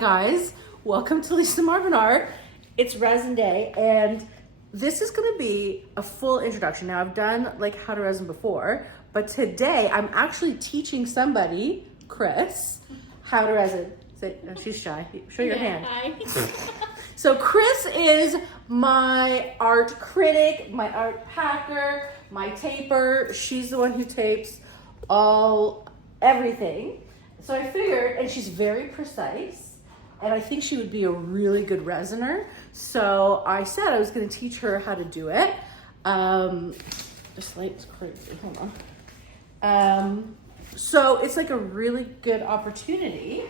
guys, welcome to Lisa Marvin Art. It's Resin Day and this is going to be a full introduction. Now I've done like how to resin before, but today I'm actually teaching somebody, Chris, how to resin. She's shy. Show your hand. Hi. So Chris is my art critic, my art packer, my taper. She's the one who tapes everything. So I figured, and she's very precise, and I think she would be a really good resiner. So I said I was going to teach her how to do it. This light's crazy. Hold on. So it's like a really good opportunity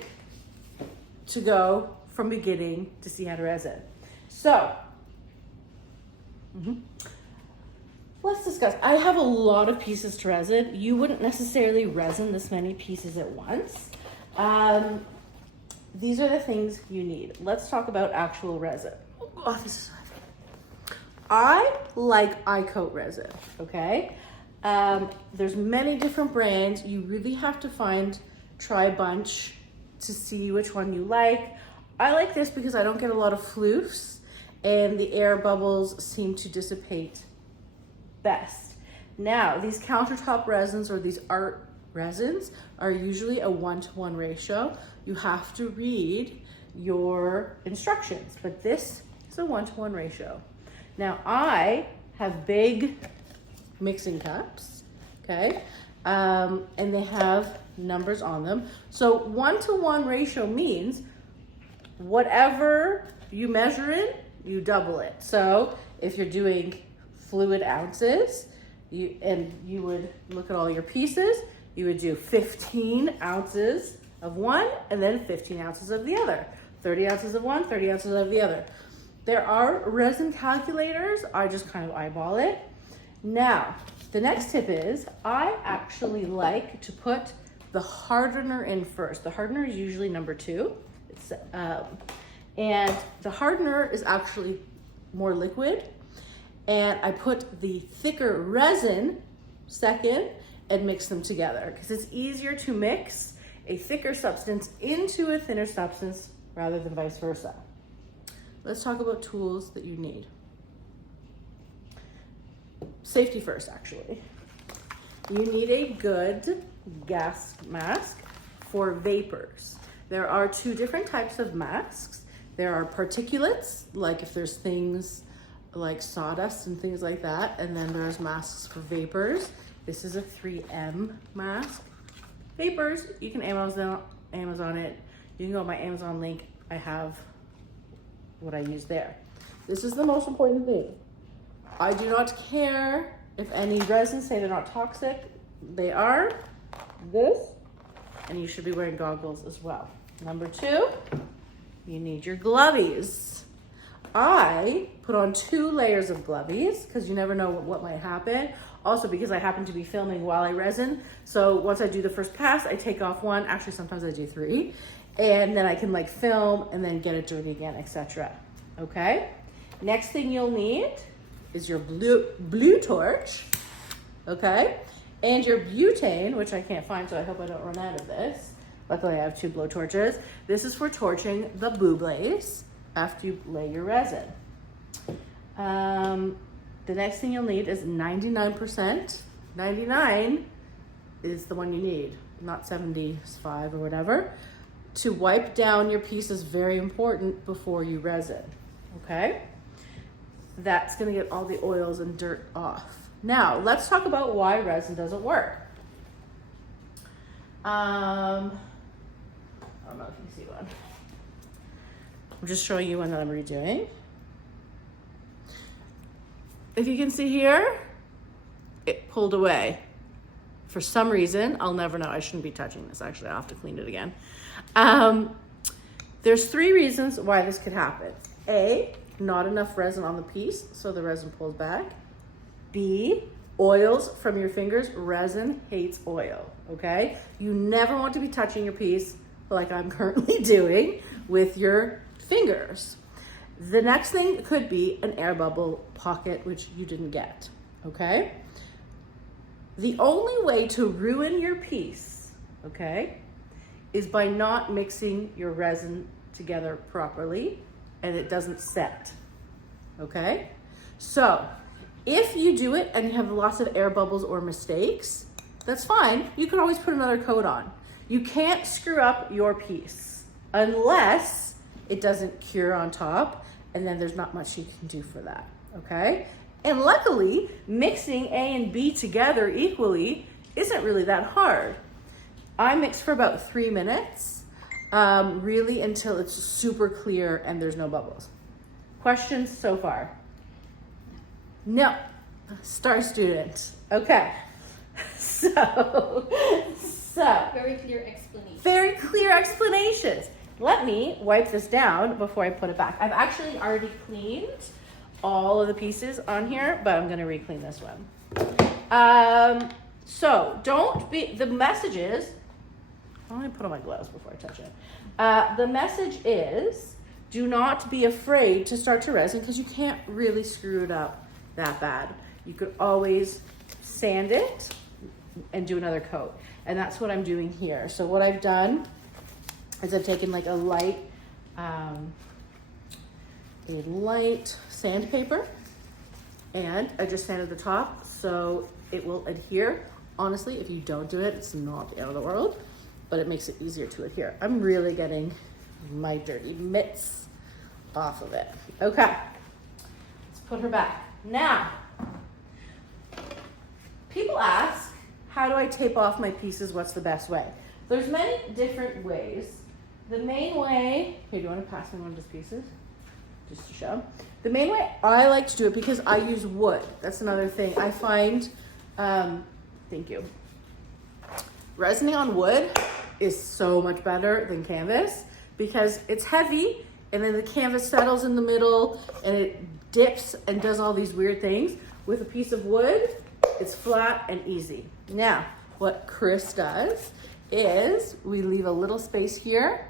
to go from beginning to see how to resin. So let's discuss. I have a lot of pieces to resin. You wouldn't necessarily resin this many pieces at once. These are the things you need. Let's talk about actual resin. Oh, this is heavy. I like I-coat resin, okay? There's many different brands. You really have to try a bunch to see which one you like. I like this because I don't get a lot of floofs and the air bubbles seem to dissipate best. Now, these countertop resins or these art resins are usually a 1-to-1 ratio. You have to read your instructions, but this is a 1-to-1 ratio. Now, I have big mixing cups, okay? And they have numbers on them. So 1-to-1 ratio means whatever you measure in, you double it. So if you're doing fluid ounces, you would look at all your pieces, you would do 15 ounces of one and then 15 ounces of the other. 30 ounces of one, 30 ounces of the other. There are resin calculators. I just kind of eyeball it. Now, the next tip is I actually like to put the hardener in first. The hardener is usually number 2. And the hardener is actually more liquid. And I put the thicker resin second and mix them together because it's easier to mix a thicker substance into a thinner substance rather than vice versa. Let's talk about tools that you need. Safety first, actually. You need a good gas mask for vapors. There are 2 different types of masks. There are particulates, like if there's things like sawdust and things like that, and then there's masks for vapors. This is a 3M mask. Vapors, you can Amazon it. You can go on my Amazon link. I have what I use there. This is the most important thing. I do not care if any resins say they're not toxic. They are. This, and you should be wearing goggles as well. Number 2, you need your glovies. I put on 2 layers of glovies because you never know what might happen. Also because I happen to be filming while I resin. So once I do the first pass, I take off 1. Actually, sometimes I do 3. And then I can like film and then get it dirty again, etc. Okay? Next thing you'll need is your blue torch. Okay? And your butane, which I can't find, so I hope I don't run out of this. Luckily, I have 2 blow torches. This is for torching the bubles after you lay your resin. The next thing you'll need is 99%. 99 is the one you need, not 75 or whatever. To wipe down your piece is very important before you resin, okay? That's gonna get all the oils and dirt off. Now, let's talk about why resin doesn't work. I don't know if you can see one. I'm just showing you one that I'm redoing. If you can see here, it pulled away. For some reason, I'll never know. I shouldn't be touching this. Actually, I'll have to clean it again. There's 3 reasons why this could happen. A, not enough resin on the piece, so the resin pulls back. B, oils from your fingers. Resin hates oil, okay? You never want to be touching your piece like I'm currently doing with your fingers. The next thing could be an air bubble pocket, which you didn't get, okay? The only way to ruin your piece, okay, is by not mixing your resin together properly and it doesn't set, okay? So if you do it and you have lots of air bubbles or mistakes, that's fine. You can always put another coat on. You can't screw up your piece unless it doesn't cure on top, and then there's not much you can do for that, okay? And luckily, mixing A and B together equally isn't really that hard. I mix for about 3 minutes, really until it's super clear and there's no bubbles. Questions so far? No. Star student. Okay. So. Very clear explanation. Very clear explanations. Let me wipe this down before I put it back. I've actually already cleaned all of the pieces on here, but I'm gonna re-clean this one. So don't be, the message is, let me put on my gloves before I touch it. The message is, do not be afraid to start to resin because you can't really screw it up that bad. You could always sand it and do another coat. And that's what I'm doing here. So what I've done is I've taken like a light sandpaper, and I just sanded the top so it will adhere. Honestly, if you don't do it, it's not the end of the world, but it makes it easier to adhere. I'm really getting my dirty mitts off of it. Okay, let's put her back. Now, people ask, how do I tape off my pieces? What's the best way? There's many different ways. The main way, here, do you want to pass me one of these pieces? Just to show. The main way I like to do it, because I use wood. That's another thing. I find, thank you. Resining on wood is so much better than canvas because it's heavy and then the canvas settles in the middle and it dips and does all these weird things. With a piece of wood, it's flat and easy. Now, what Chris does is we leave a little space here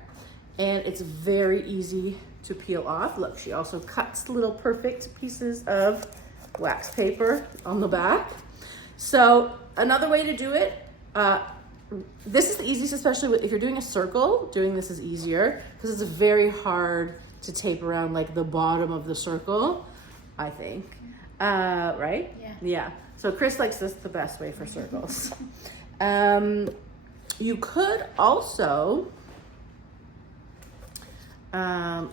and it's very easy to peel off. Look, she also cuts little perfect pieces of wax paper on the back. So another way to do it, this is the easiest, especially if you're doing a circle, doing this is easier because it's very hard to tape around like the bottom of the circle, I think, right? Yeah. Yeah. So Chris likes this the best way for circles. You could also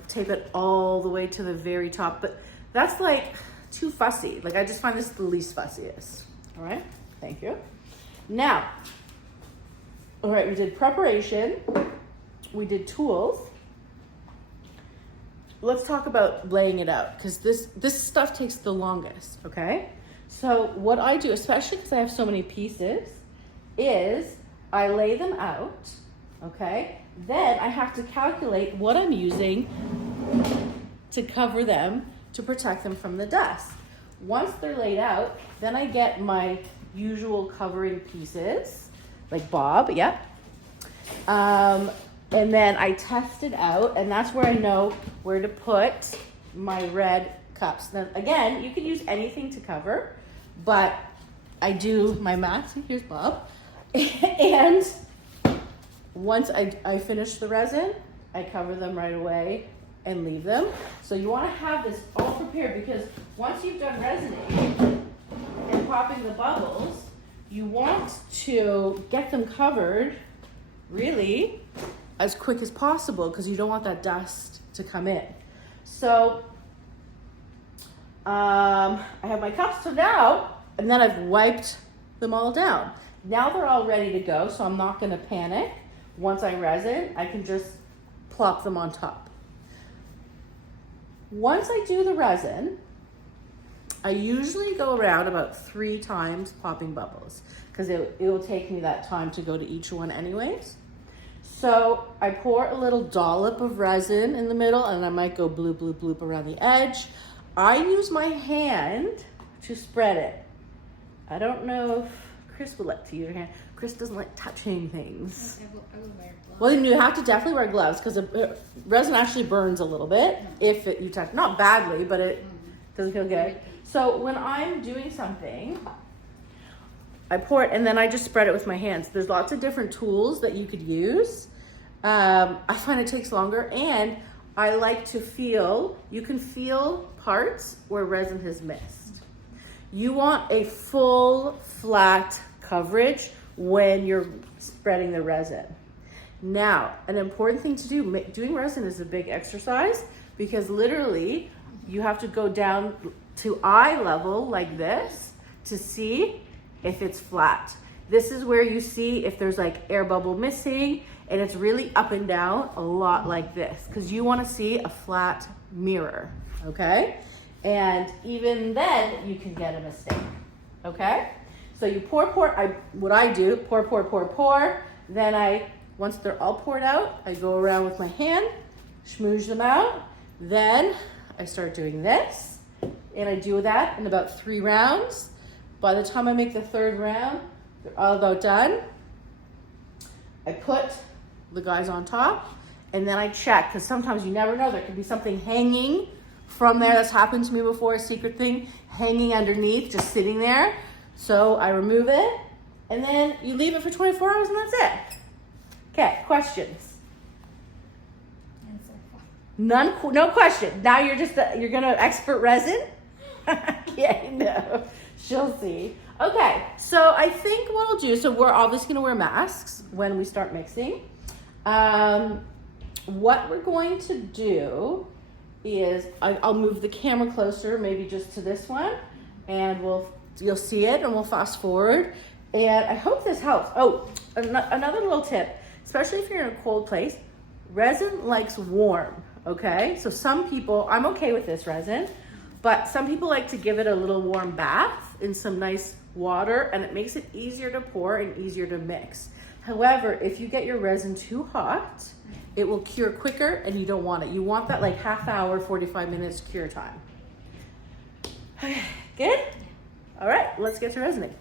tape it all the way to the very top, but that's like too fussy. Like I just find this the least fussiest. All right, thank you. Now, all right, we did preparation, we did tools. Let's talk about laying it out because this stuff takes the longest, okay? So what I do, especially because I have so many pieces, is I lay them out, okay? Then I have to calculate what I'm using to cover them to protect them from the dust. Once they're laid out, then I get my usual covering pieces, like Bob, yep. And then I test it out, and that's where I know where to put my red cups. Now, again, you can use anything to cover, but I do my math. Here's Bob. And once I finish the resin, I cover them right away and leave them. So you want to have this all prepared because once you've done resining and popping the bubbles, you want to get them covered really as quick as possible because you don't want that dust to come in. So I have my cups. So now, and then I've wiped them all down. Now they're all ready to go, so I'm not going to panic. Once I resin, I can just plop them on top. Once I do the resin, I usually go around about 3 times popping bubbles because it will take me that time to go to each one anyways. So I pour a little dollop of resin in the middle and I might go bloop, bloop, bloop around the edge. I use my hand to spread it. I don't know if Chris would let you use your hand. Chris doesn't like touching things. I will wear gloves. Well, you have to definitely wear gloves because resin actually burns a little bit if you touch, not badly, but it doesn't feel good. So when I'm doing something, I pour it and then I just spread it with my hands. There's lots of different tools that you could use. I find it takes longer and I like to feel, you can feel parts where resin has missed. You want a full flat coverage when you're spreading the resin. Now, an important thing to do, doing resin is a big exercise because literally you have to go down to eye level like this to see if it's flat. This is where you see if there's like air bubble missing, and it's really up and down a lot like this because you want to see a flat mirror, okay? And even then you can get a mistake, okay? So you pour, what I do, pour. Then once they're all poured out, I go around with my hand, smoosh them out. Then I start doing this, and I do that in about 3 rounds. By the time I make the 3rd round, they're all about done. I put the guys on top, and then I check, because sometimes you never know, there could be something hanging from there. That's happened to me before, a secret thing hanging underneath, just sitting there. So I remove it, and then you leave it for 24 hours, and that's it. Okay, questions? None, no question. Now you're you're gonna expert resin? Yeah, no, she'll see. Okay, so I think what we'll do, so we're obviously gonna wear masks when we start mixing. What we're going to do is, I'll move the camera closer, maybe just to this one, and you'll see it, and we'll fast forward. And I hope this helps. Oh, another little tip, especially if you're in a cold place, resin likes warm, okay? So some people, I'm okay with this resin, but some people like to give it a little warm bath in some nice water, and it makes it easier to pour and easier to mix. However, if you get your resin too hot, it will cure quicker, and you don't want it. You want that like half hour, 45 minutes cure time. Okay, good? All right, let's get to resining.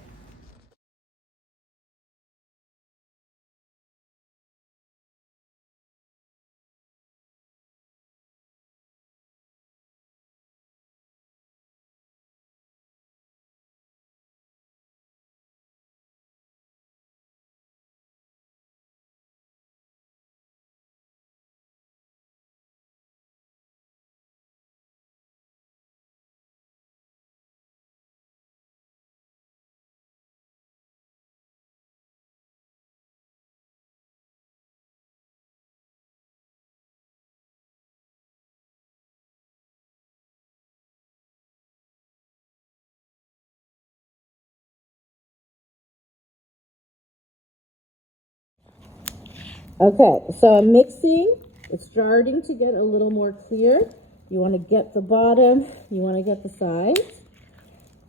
Okay, so I'm mixing. It's starting to get a little more clear. You want to get the bottom, you want to get the sides,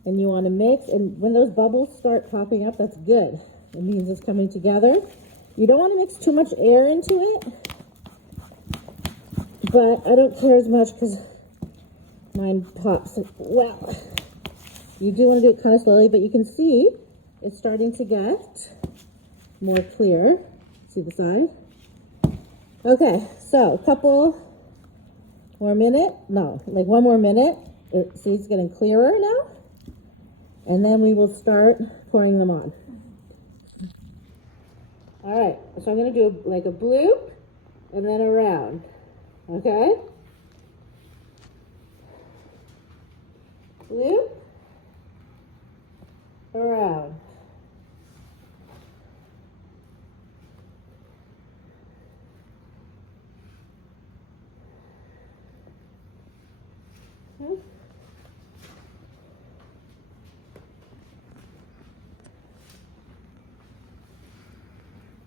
and you want to mix. And when those bubbles start popping up, that's good. It means it's coming together. You don't want to mix too much air into it, but I don't care as much because mine pops. Well, you do want to do it kind of slowly, but you can see it's starting to get more clear. See the side? Okay, so a couple more minute. No, like 1 more minute. See, it's getting clearer now. And then we will start pouring them on. All right, so I'm gonna do like a bloop and then a round, okay? Bloop, around.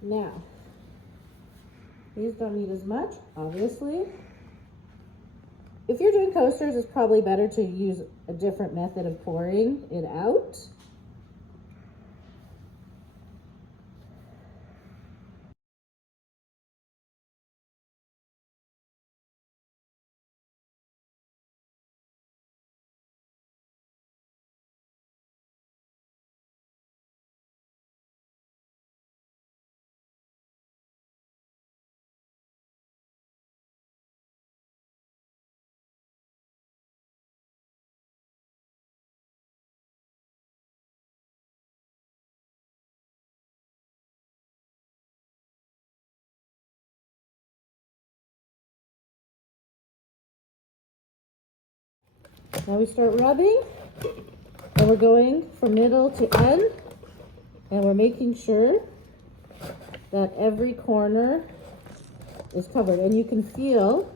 Now, these don't need as much, obviously. If you're doing coasters, it's probably better to use a different method of pouring it out. Now we start rubbing, and we're going from middle to end, and we're making sure that every corner is covered. And you can feel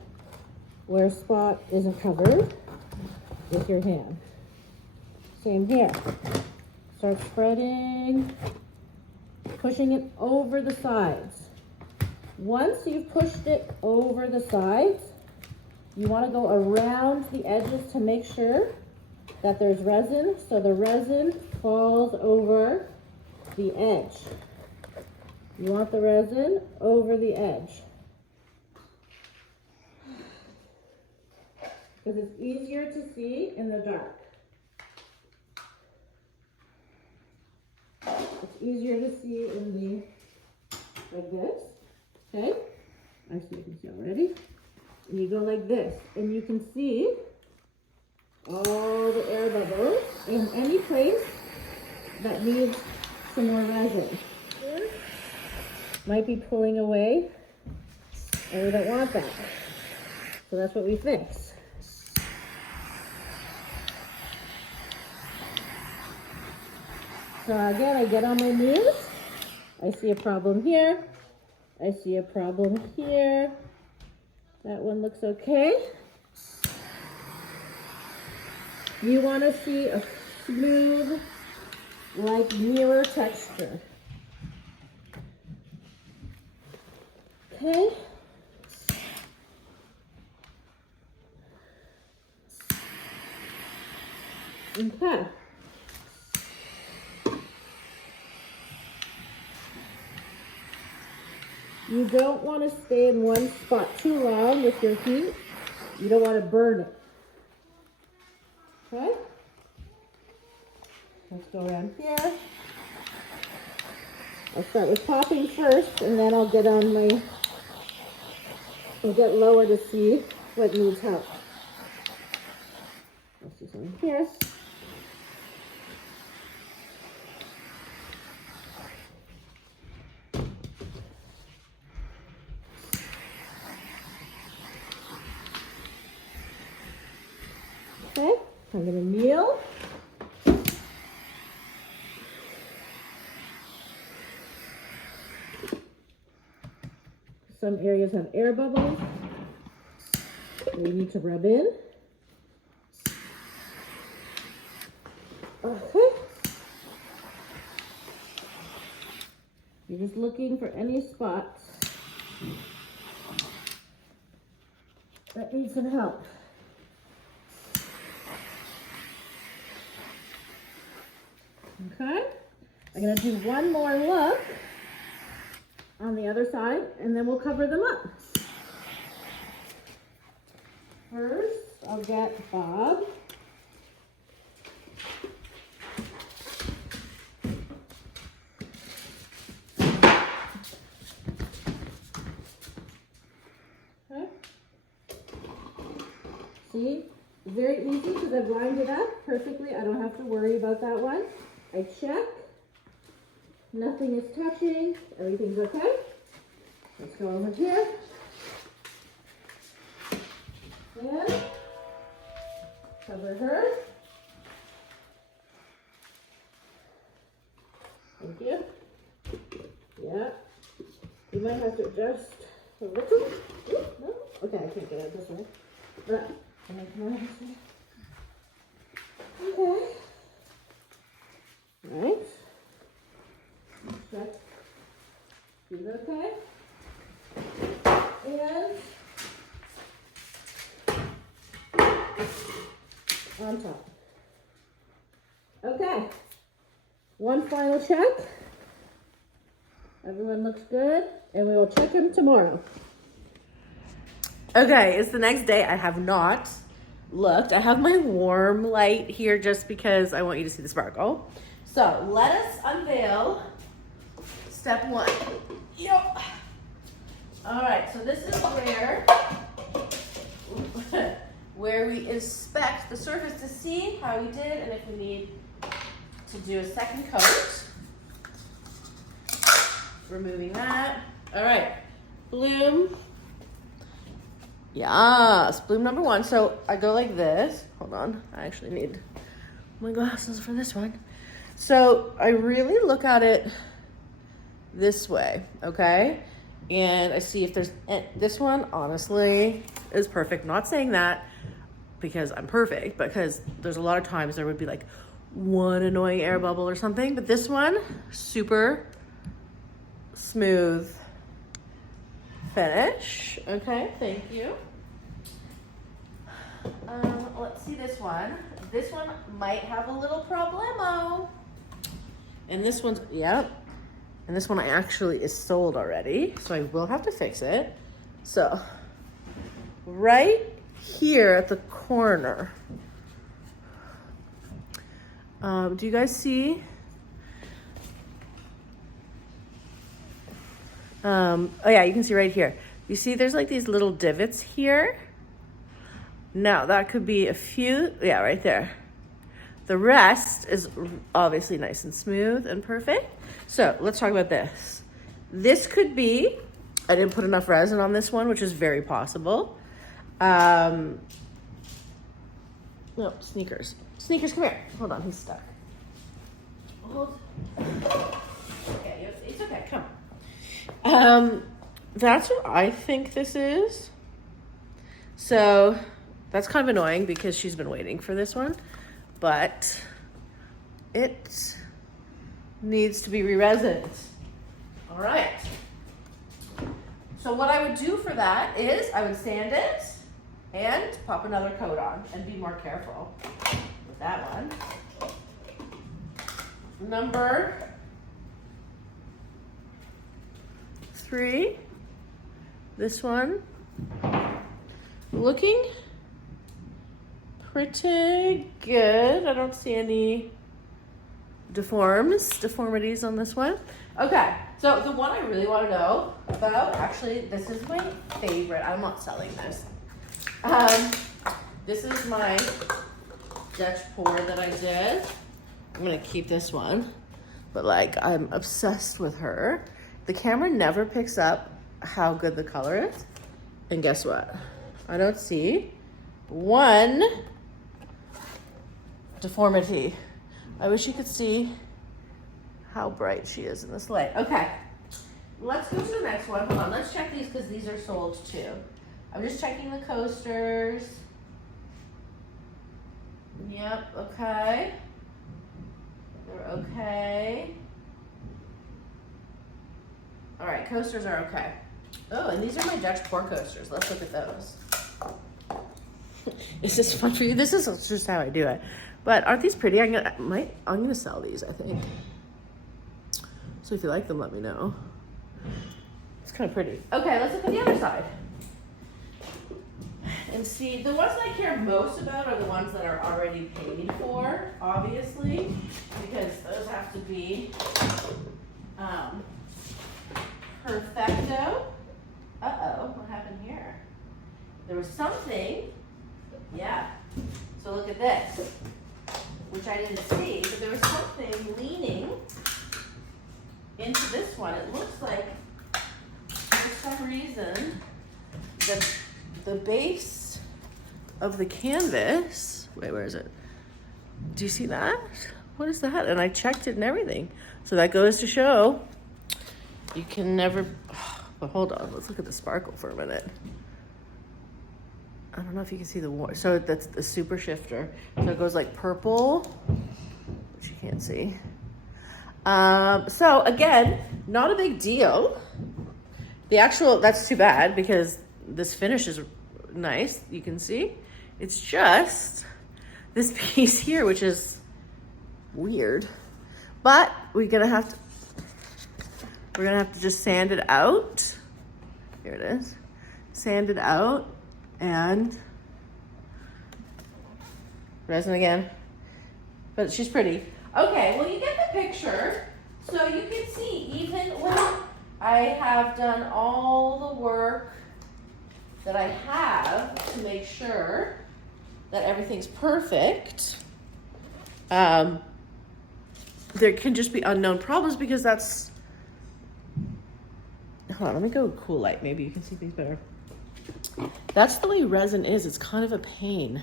where a spot isn't covered with your hand. Same here. Start spreading, pushing it over the sides. Once you've pushed it over the sides, you want to go around the edges to make sure that there's resin, so the resin falls over the edge. You want the resin over the edge, because it's easier to see in the dark. It's easier to see in the, like this, okay? I see you can see already. And you go like this, and you can see all the air bubbles in any place that needs some more resin. Might be pulling away, and we don't want that. So that's what we fix. So again, I get on my knees. I see a problem here. I see a problem here. That one looks okay. You want to see a smooth, like mirror texture. Okay. Okay. You don't want to stay in one spot too long with your heat. You don't want to burn it. Okay? Let's go around here. I'll start with popping first, and then I'll get on my, I'll get lower to see what needs help. Let's do something here. Okay, I'm going to kneel. Some areas have air bubbles that we need to rub in. Okay. You're just looking for any spots that need some help. Okay, I'm going to do one more look on the other side, and then we'll cover them up. First, I'll get Bob. Okay. See, very easy because I've lined it up perfectly. I don't have to worry about that one. I check. Nothing is touching. Everything's okay. Let's go over here. And cover her. Thank you. Yeah. You might have to adjust a little. No? Okay, I can't get it this way. Right. Can I come out this way? Okay. Right. Check. Is it okay? And on top. Okay. One final check. Everyone looks good, and we will check him tomorrow. Okay, it's the next day. I have not looked. I have my warm light here just because I want you to see the sparkle. So let us unveil step one. Yep. All right, so this is where we inspect the surface to see how we did and if we need to do a second coat. Removing that. All right, bloom Yes, bloom number 1. So I go like this. Hold on, I actually need my glasses for this one. So I really look at it this way, okay? And I see if there's, this one honestly is perfect. Not saying that because I'm perfect, because there's a lot of times there would be like one annoying air bubble or something, but this one, super smooth finish. Okay, thank you. Let's see this one. This one might have a little problemo. And this one's, yep. And this one I actually is sold already, so I will have to fix it. So, right here at the corner. Do you guys see? Oh yeah, you can see right here. You see there's like these little divots here. Now that could be a few, yeah, right there. The rest is obviously nice and smooth and perfect. So let's talk about this. This could be, I didn't put enough resin on this one, which is very possible. No, Sneakers. Sneakers, come here. Hold on, he's stuck. Hold. Okay, it's okay, come. That's what I think this is. So that's kind of annoying because she's been waiting for this one, but it needs to be re-resined. All right. So what I would do for that is I would sand it and pop another coat on and be more careful with that one. Number 3, this one, looking pretty good. I don't see any deformities on this one. Okay, so the one I really want to know about, actually, this is my favorite. I'm not selling this. This is my Dutch pour that I did. I'm gonna keep this one, but like I'm obsessed with her. The camera never picks up how good the color is. And guess what? I don't see one deformity. I wish you could see how bright she is in this light. Okay, let's go to the next one. Hold on, let's check these because these are sold too. I'm just checking the coasters. Yep, okay. They're okay. All right, coasters are okay. Oh, and these are my Dutch pour coasters. Let's look at those. Is this fun for you? This is just how I do it. But aren't these pretty? I'm gonna sell these, I think. So if you like them, let me know. It's kind of pretty. Okay, let's look at the other side. And see, the ones I care most about are the ones that are already paid for, obviously, because those have to be perfecto. Uh-oh, what happened here? There was something, yeah. So look at this, which I didn't see, but there was something leaning into this one. It looks like, for some reason, the base of the canvas, wait, where is it? Do you see that? What is that? And I checked it and everything. So that goes to show you can never, but hold on, let's look at the sparkle for a minute. I don't know if you can see the, so that's the super shifter. So it goes like purple, which you can't see. So again, not a big deal. The actual, that's too bad because this finish is nice, you can see. It's just this piece here, which is weird. But we're gonna have to just sand it out. Here it is. Sand it out and resin again. But she's pretty. Okay, well you get the picture. So you can see even when I have done all the work that I have to make sure that everything's perfect, there can just be unknown problems because that's, hold on, let me go cool light. Maybe you can see things better. That's the way resin is. It's kind of a pain,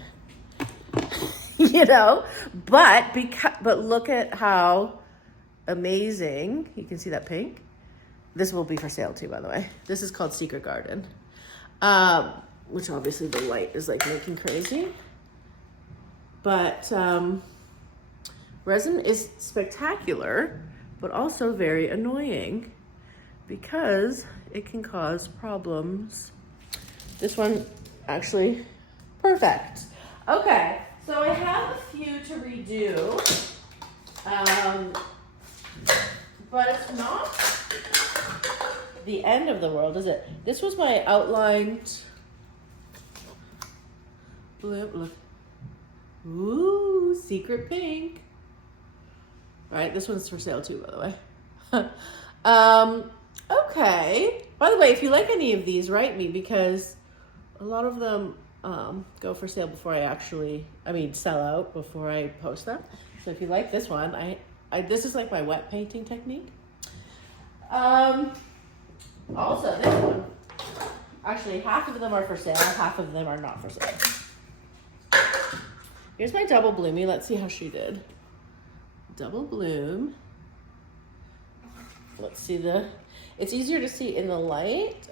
you know, but look at how amazing. You can see that pink. This will be for sale too, by the way. This is called Secret Garden, which obviously the light is like making crazy. But resin is spectacular, but also very annoying because it can cause problems. This one actually perfect. Okay, so I have a few to redo, but it's not the end of the world, is it? This was my outlined blue. Look. Ooh, secret pink. All right, this one's for sale too, by the way. Okay. By the way, if you like any of these, write me, because a lot of them go for sale before sell out before I post them. So if you like this one, this is like my wet painting technique. Also, this one, actually half of them are for sale, half of them are not for sale. Here's my double bloomy. Let's see how she did. Double bloom. Let's see it's easier to see in the light.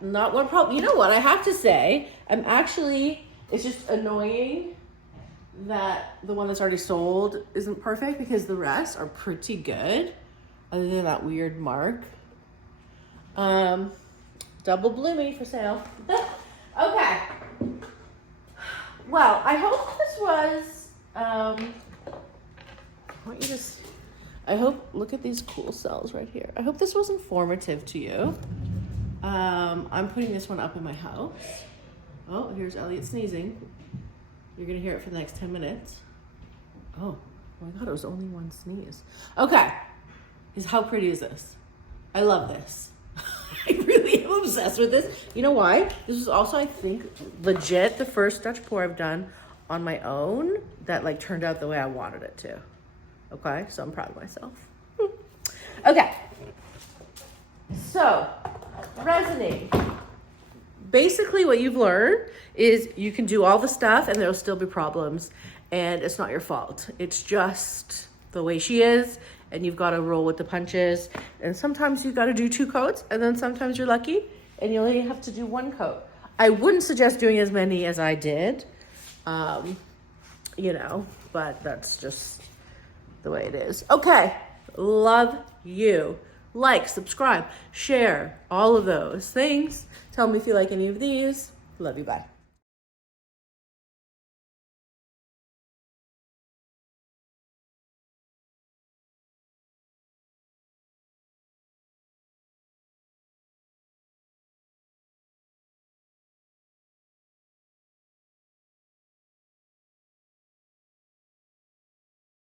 Not one problem. You know what? I have to say, it's just annoying that the one that's already sold isn't perfect because the rest are pretty good, other than that weird mark. Double bloomy for sale. Okay. Well, I hope this was, look at these cool cells right here. I hope this was informative to you. I'm putting this one up in my house. Oh, here's Elliot sneezing. You're gonna hear it for the next 10 minutes. Oh my God, it was only one sneeze. Okay, how pretty is this? I love this. I really am obsessed with this. You know why? This was also, I think, legit the first Dutch pour I've done on my own that like turned out the way I wanted it to. Okay, so I'm proud of myself. Okay, so resining. Basically what you've learned is you can do all the stuff and there'll still be problems, and it's not your fault. It's just the way she is, and you've got to roll with the punches. And sometimes you've got to do 2 coats, and then sometimes you're lucky and you only have to do 1 coat. I wouldn't suggest doing as many as I did, you know, but that's just the way it is. Okay, love you. Like, subscribe, share, all of those things. Tell me if you like any of these. Love you, bye.